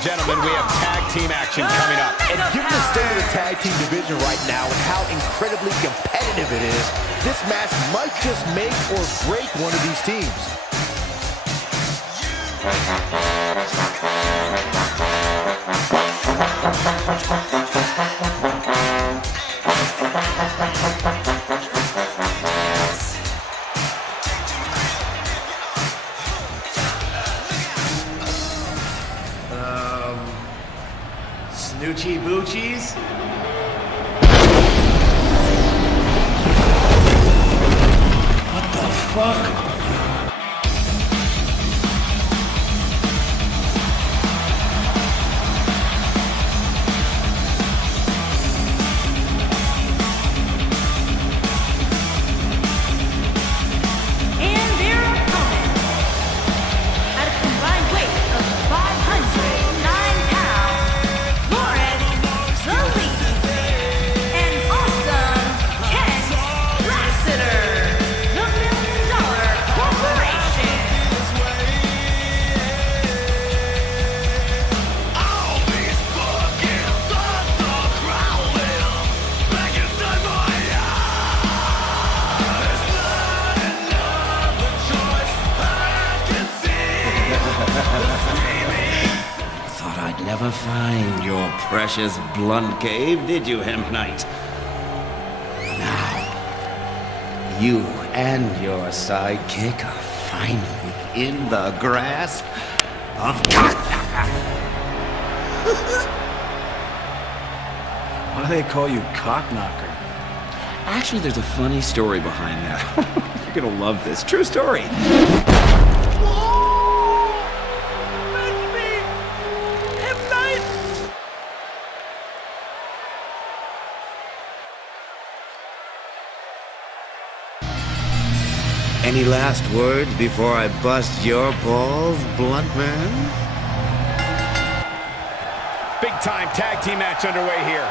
and gentlemen, we have tag team action coming up. And given the state of the tag team division right now and how incredibly competitive it is, this match might just make or break one of these teams. Snoochie Boochies? What the fuck? Never find your precious blunt cave, did you, Hemp Knight? Now, you and your sidekick are finally in the grasp of... Why do they call you Cockknocker? Actually, there's a funny story behind that. You're gonna love this. True story. Any last words before I bust your balls, blunt man? Big time tag team match underway here.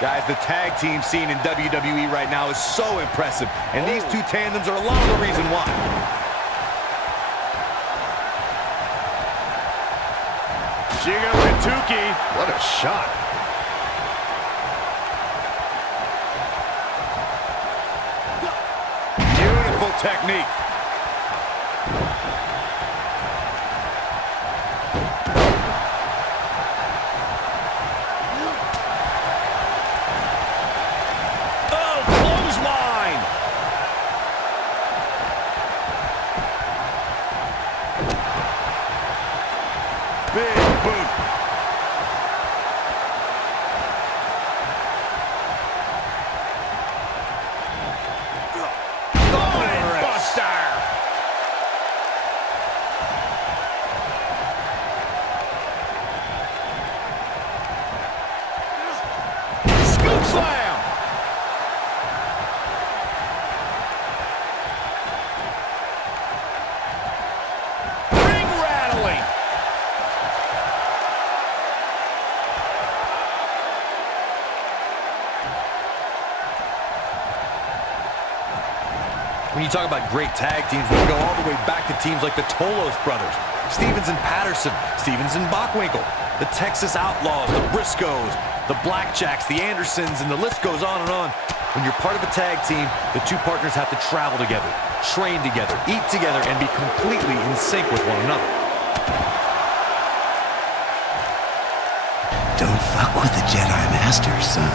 Guys, the tag team scene in WWE right now is so impressive, and these two tandems are a lot of the reason why. Jiga Kentucky, what a shot. Beautiful technique. Oh, clothesline. Big boot. Slam! Ring rattling! When you talk about great tag teams, we go all the way back to teams like the Tolos brothers, Stevens and Patterson, Stevens and Bockwinkel, the Texas Outlaws, the Briscoes, the Blackjacks, the Andersons, and the list goes on and on. When you're part of a tag team, the two partners have to travel together, train together, eat together, and be completely in sync with one another. Don't fuck with the Jedi Master, son.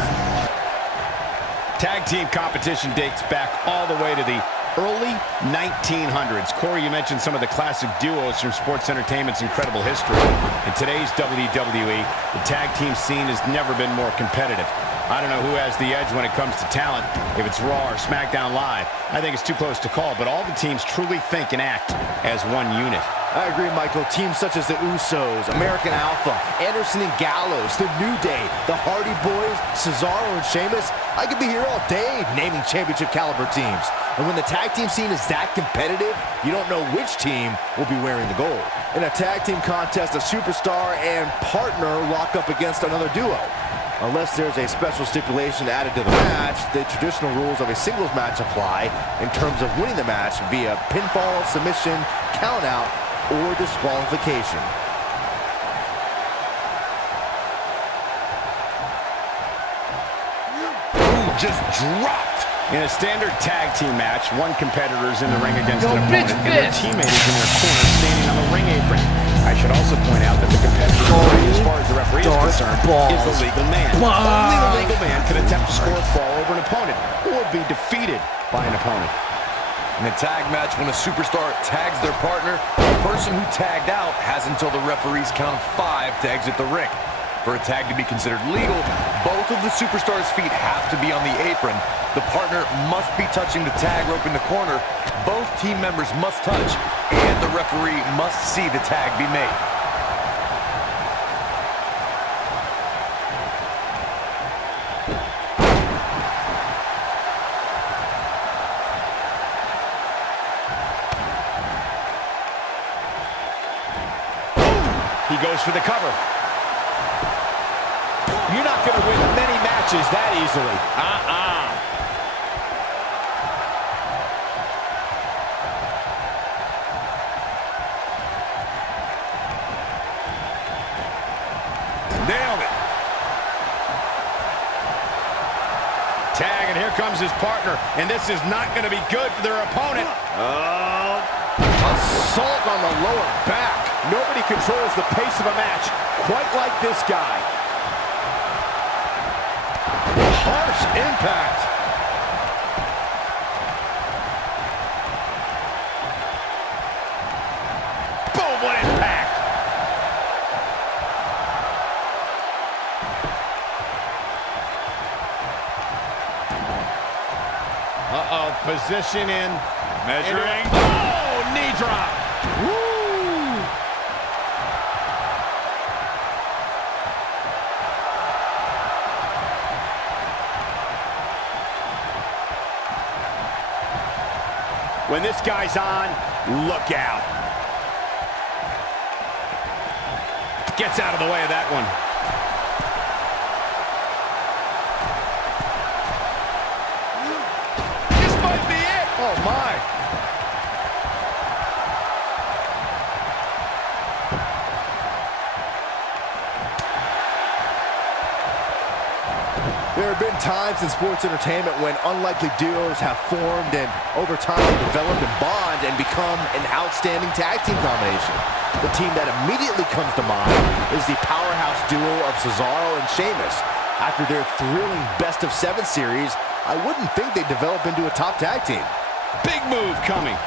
Tag team competition dates back all the way to the early 1900s. Corey, you mentioned some of the classic duos from sports entertainment's incredible history. In today's WWE, the tag team scene has never been more competitive. I don't know who has the edge when it comes to talent, if it's Raw or SmackDown Live. I think it's too close to call, but all the teams truly think and act as one unit. I agree, Michael. Teams such as the Usos, American Alpha, Anderson and Gallows, The New Day, the Hardy Boys, Cesaro and Sheamus. I could be here all day naming championship caliber teams. And when the tag team scene is that competitive, you don't know which team will be wearing the gold. In a tag team contest, a superstar and partner lock up against another duo. Unless there's a special stipulation added to the match, the traditional rules of a singles match apply in terms of winning the match via pinfall, submission, countout, or disqualification. just dropped. In a standard tag team match, one competitor is in the ring against an bitch opponent, and their fist. teammate is in their corner standing on the ring apron. I should also point out that the competitor, as far as the referee is concerned, is the legal man. Only the legal man can attempt to score a fall over an opponent or be defeated by an opponent. In a tag match, when a superstar tags their partner, the person who tagged out has until the referees count 5 to exit the ring. For a tag to be considered legal, both of the superstars' feet have to be on the apron. The partner must be touching the tag rope in the corner. Both team members must touch, and the referee must see the tag be made. He goes for the cover. You're not going to win many matches that easily. Nailed it. Tag, and here comes his partner. And this is not going to be good for their opponent. Assault on the lower back. Nobody controls the pace of a match quite like this guy. Harsh impact. Boom, what impact. Position in. Measuring. Oh, knee drop. Woo! When this guy's on, look out. Gets out of the way of that one. This might be it. Oh, my. There have been times in sports entertainment when unlikely duos have formed and over time develop and bond and become an outstanding tag team combination. The team that immediately comes to mind is the powerhouse duo of Cesaro and Sheamus. After their thrilling best-of-7 series, I wouldn't think they'd develop into a top tag team. Big move coming.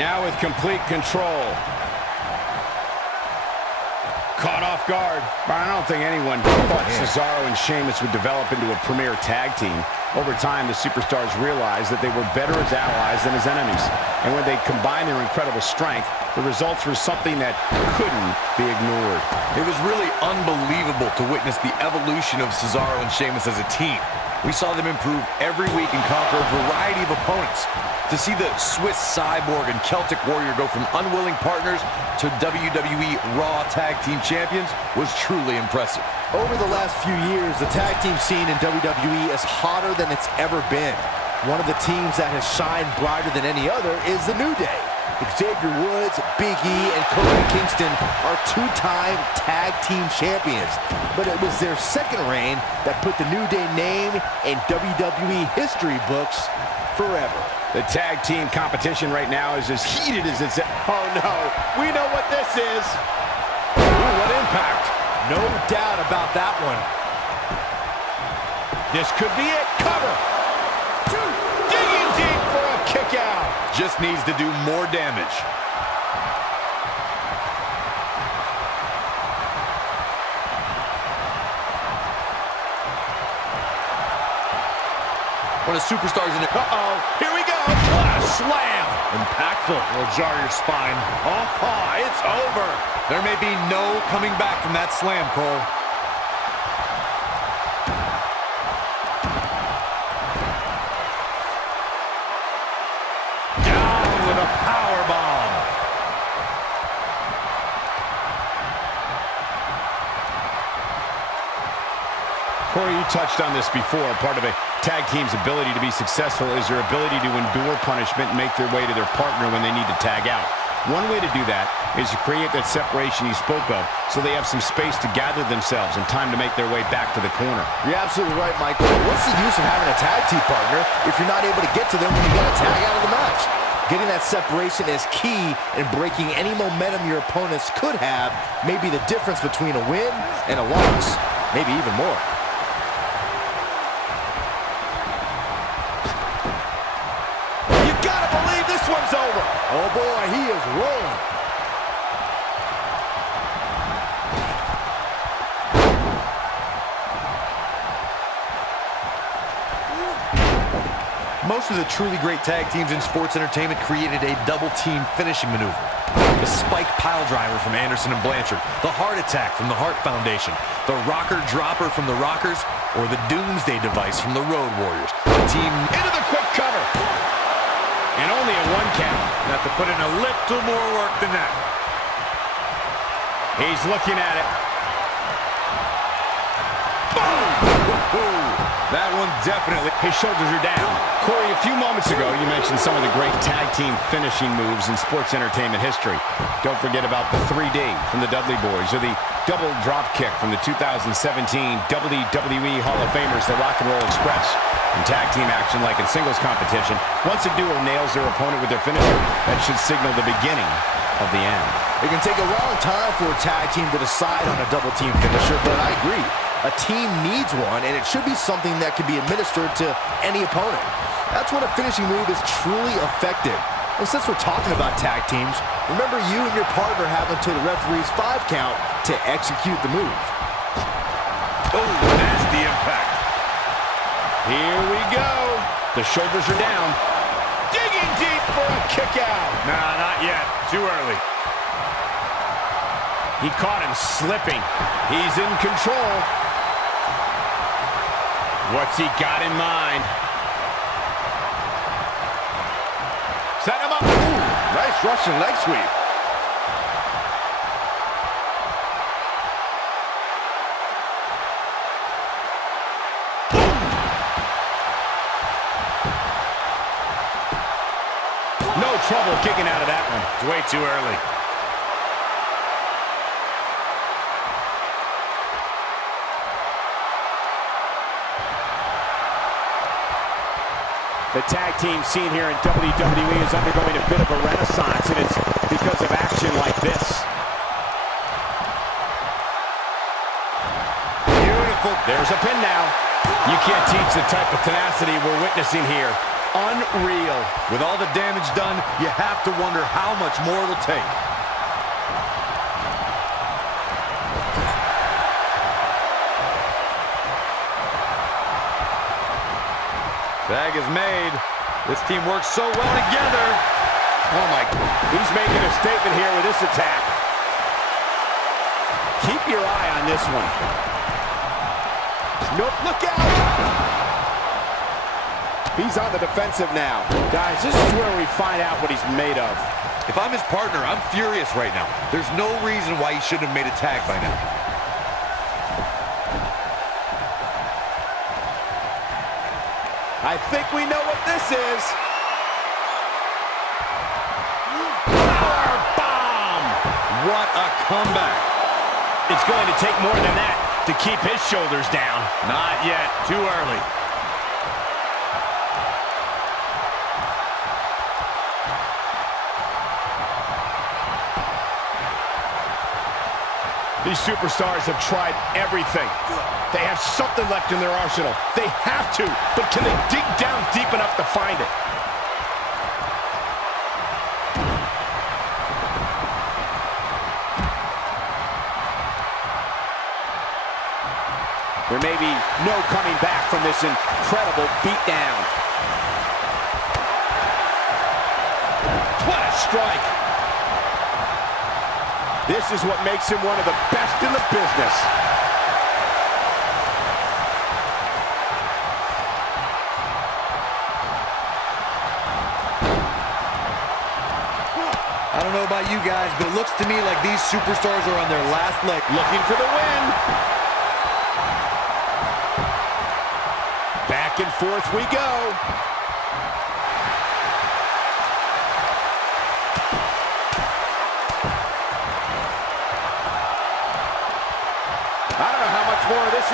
Now with complete control. Caught off guard. But I don't think anyone thought Cesaro and Sheamus would develop into a premier tag team. Over time, the superstars realized that they were better as allies than as enemies. And when they combined their incredible strength, the results were something that couldn't be ignored. It was really unbelievable to witness the evolution of Cesaro and Sheamus as a team. We saw them improve every week and conquer a variety of opponents. To see the Swiss Cyborg and Celtic Warrior go from unwilling partners to WWE Raw Tag Team Champions was truly impressive. Over the last few years, the tag team scene in WWE is hotter than it's ever been. One of the teams that has shined brighter than any other is the New Day. Xavier Woods, Big E, and Kofi Kingston are two-time tag team champions. But it was their second reign that put the New Day name in WWE history books forever. The tag team competition right now is as heated as it's... Oh no, we know what this is. Ooh, what impact. No doubt about that one. This could be it. Cover. Digging deep for a kick out. Just needs to do more damage. When a superstar's in it. Uh-oh. Here we go. What a slam. Impactful. Will jar your spine. Oh, it's over. There may be no coming back from that slam, Cole. Down with a power bomb. Corey, you touched on this before. Part of a tag team's ability to be successful is their ability to endure punishment and make their way to their partner when they need to tag out. One way to do that is to create that separation you spoke of so they have some space to gather themselves and time to make their way back to the corner. You're absolutely right, Michael. What's the use of having a tag team partner if you're not able to get to them when you got a tag out of the match? Getting that separation is key in breaking any momentum your opponents could have. Maybe the difference between a win and a loss. Maybe even more. You gotta believe this one's over. Oh boy, he is rolling. Most of the truly great tag teams in sports entertainment created a double-team finishing maneuver. The spike pile driver from Anderson and Blanchard, the heart attack from the Hart Foundation, the rocker dropper from the Rockers, or the Doomsday device from the Road Warriors. The team Into the quick cover. And only a 1 count. Have to put in a little more work than that. He's looking at it. That one definitely. His shoulders are down. Corey, a few moments ago, you mentioned some of the great tag team finishing moves in sports entertainment history. Don't forget about the 3D from the Dudley Boys, or the double drop kick from the 2017 WWE Hall of Famers, the Rock and Roll Express. In tag team action, like in singles competition, once a duo nails their opponent with their finisher, that should signal the beginning of the end. It can take a long time for a tag team to decide on a double team finisher, but I agree. A team needs one, and it should be something that can be administered to any opponent. That's when a finishing move is truly effective. And since we're talking about tag teams, remember you and your partner have until the referee's 5 count to execute the move. Oh, nasty impact. Here we go. The shoulders are down. Digging deep for a kick out. Nah, not yet. Too early. He caught him slipping. He's in control. What's he got in mind? Set him up. Ooh, nice Russian leg sweep. No trouble kicking out of that one. It's way too early. The tag team scene here in WWE is undergoing a bit of a renaissance, and it's because of action like this. Beautiful. There's a pin now. You can't teach the type of tenacity we're witnessing here. Unreal. With all the damage done, you have to wonder how much more it'll take. Tag is made. This team works so well together. Oh my, He's making a statement here with this attack. Keep your eye on this one. Nope, look out! He's on the defensive now. Guys, this is where we find out what he's made of. If I'm his partner, I'm furious right now. There's no reason why he shouldn't have made a tag by now. I think we know what this is. power bomb. What a comeback. It's going to take more than that to keep his shoulders down. Not yet. Too early. These superstars have tried everything. They have something left in their arsenal. They have to, but can they dig down deep enough to find it? There may be no coming back from this incredible beatdown. What a strike. This is what makes him one of the best in the business. I don't know about you guys, but it looks to me like these superstars are on their last leg. Looking for the win. Back and forth we go.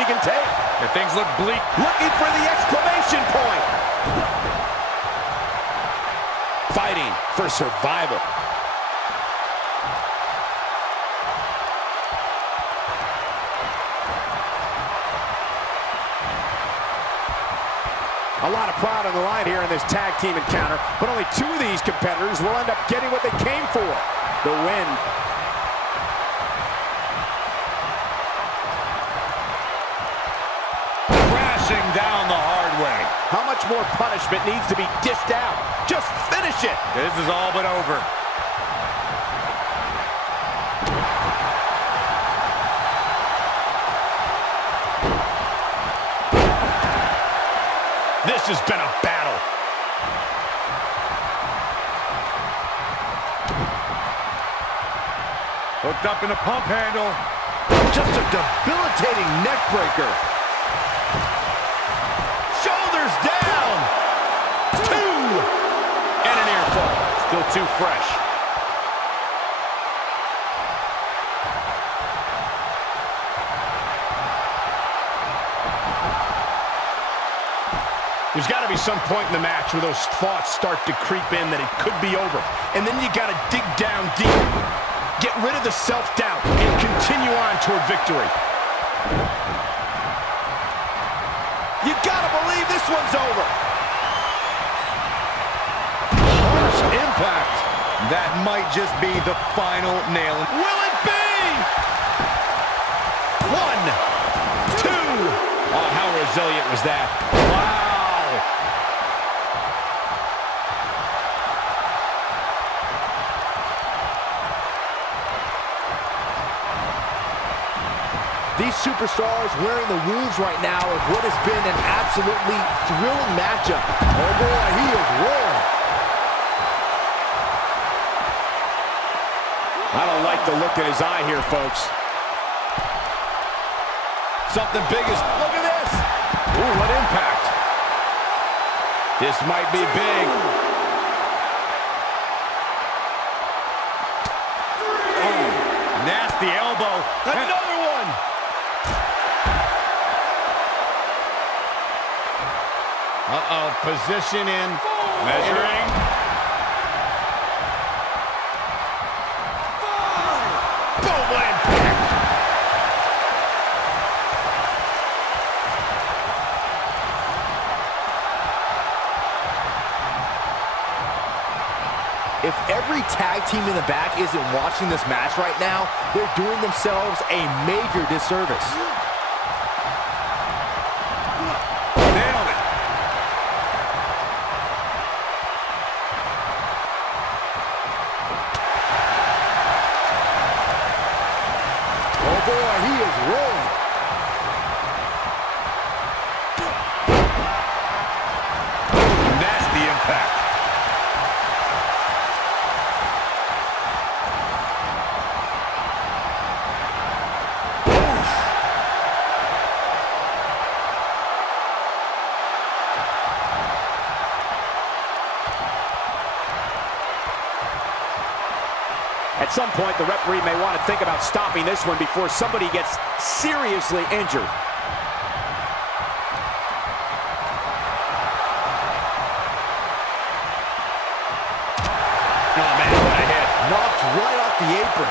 he can take. If things look bleak. Looking for the exclamation point. Fighting for survival. A lot of pride on the line here in this tag team encounter, but only two of these competitors will end up getting what they came for, the win. Crashing down the hard way. How much more punishment needs to be dished out? Just finish it. This is all but over. This has been a battle. Hooked up in the pump handle. Just a debilitating neck breaker. Shoulders down. 2. And an ear fall. Still too fresh. There's got to be some point in the match where those thoughts start to creep in that it could be over. And then you got to dig down deep. Get rid of the self-doubt and continue on toward victory. You gotta believe this one's over. Harsh impact. That might just be the final nail. Will it be? 1, 2. Oh, how resilient was that? Wow. These superstars wearing the wounds right now of what has been an absolutely thrilling matchup. Oh boy, he is rolling. I don't like the look in his eye here, folks. Something big is... Look at this. Ooh, what impact. This might be big. Oh, nasty elbow. Another one. Uh-oh, position in. Measuring. Boom, what impact. If every tag team in the back isn't watching this match right now, they're doing themselves a major disservice. Nailed it. Oh boy, he is rolling. Nasty impact. At some point, the referee may want to think about stopping this one before somebody gets seriously injured. Oh, man, what a hit. Knocked right off the apron.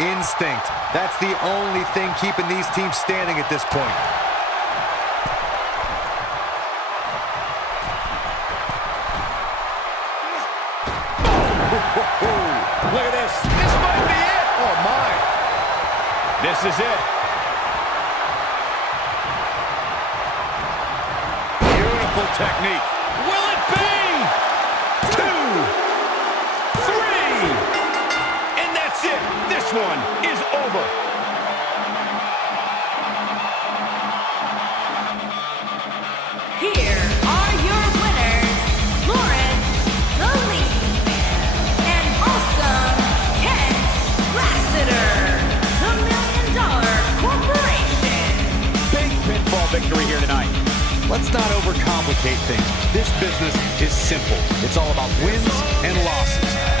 Instinct. That's the only thing keeping these teams standing at this point. Look at this. This might be it. Oh my. This is it. Beautiful technique. Will it be? 2, 3. And that's it. This one is over. Here are your winners, Lawrence, the Lead, and Awesome Kent Lassiter, the $1 Million Corporation. Big pinfall victory here tonight. Let's not overcomplicate things. This business is simple. It's all about wins and losses.